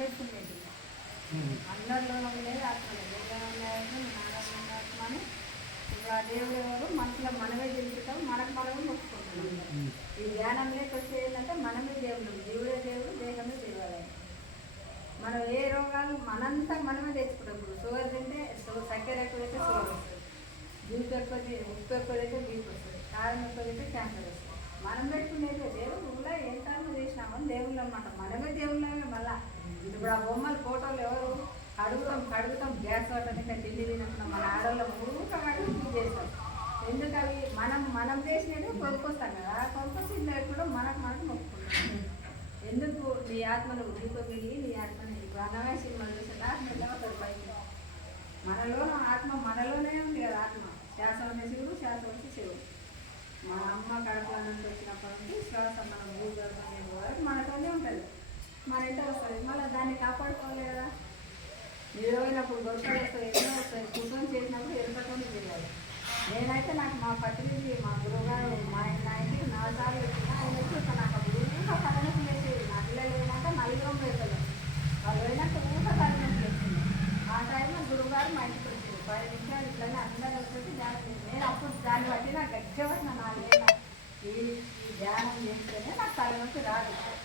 పెట్టుకునేది అందరిలో లేదు ఆత్మ అని ఇప్పుడు ఆ దేవుడు ఎవరు మనసులో మనమే తెలుసుకుంటాం, మనకు మనమే మొక్కుకుంటున్నాం. ఈ ధ్యానంలోకి వచ్చే ఏంటంటే మనమే దేవుడు, జీవుడే దేవుడు, దేహమే దేవాలయం. మనం ఏ రోగాలు మనంతా మనమే తెచ్చుకుంటాం. ఇప్పుడు షుగర్ తింటే చక్కెర ఎక్కువైతే షుగర్ వస్తుంది, బీపీ ఎక్కువ ఉప్పు ఎక్కువైతే బీపీ వస్తుంది, కారం ఎక్కువైతే క్యాన్సర్ వస్తుంది. మనం పెట్టుకునేది దేవుళ్ళ ఏ కారణం చేసినామని దేవుళ్ళు అన్నమాట. మనమే దేవుళ్ళమే. మళ్ళా ఇప్పుడు ఆ బొమ్మలు ఫోటోలు ఎవరు కడుగుతాం గ్యాస్ వాటర్ ఇంకా తిండి తినకుండా మన ఆడవాళ్ళ ఊరుక కడుగు చేస్తాం. ఎందుకు అవి మనం చేసినవి కొనుక్కొస్తాం కదా, కొనుక్కొచ్చి ఇంట్లో కూడా మనకు మొక్కుకుంటాం. ఎందుకు నీ ఆత్మను దీపం వెళ్ళి నీ ఆత్మని అన్నమే సినిమాలు చూసిన ఆత్మ పైకి మనలోనూ ఆత్మ మనలోనే ఉంది కదా. ఆత్మ శ్వాస ఉండే శివుడు, శ్వాస వచ్చి శివుడు. మా అమ్మ కడుపులో నుంచి వచ్చినప్పటి నుంచి శ్వాస మనం భూగర్భం వరకు మనతోనే ఉంటుంది, మన ఇంట వస్తుంది. మళ్ళీ దాన్ని కాపాడుకోవాలి కదా. నిలవైనప్పుడు గొడవలు వస్తాయి, ఎన్నో వస్తాయి. కూర్చొని చేసినప్పుడు ఎరుకతోనే చేయాలి. నేనైతే నాకు మా పత్రిక మా గురువుగారు మా ఇంటికి 4 సార్లు వచ్చినా ఆయన వచ్చి నాకు ఊరిక తలనొప్పి వేసేది. నా పిల్లలు ఏమంటే నలుగురం వేసారు, వాళ్ళు పోయినాక ఊరిక తలనొప్పి వేసింది. ఆ టైంలో గురువుగారు మా ఇంటికి వచ్చారు. 10 నిమిషాలు ఇట్లనే అందరూ వచ్చి ధ్యానం చేసి నేను అప్పుడు దాన్ని బట్టి నాకు గట్టిగా వచ్చిన 4 ఏళ్ళ ఈ ధ్యానం చేస్తేనే నాకు తలనొప్పి రాదు.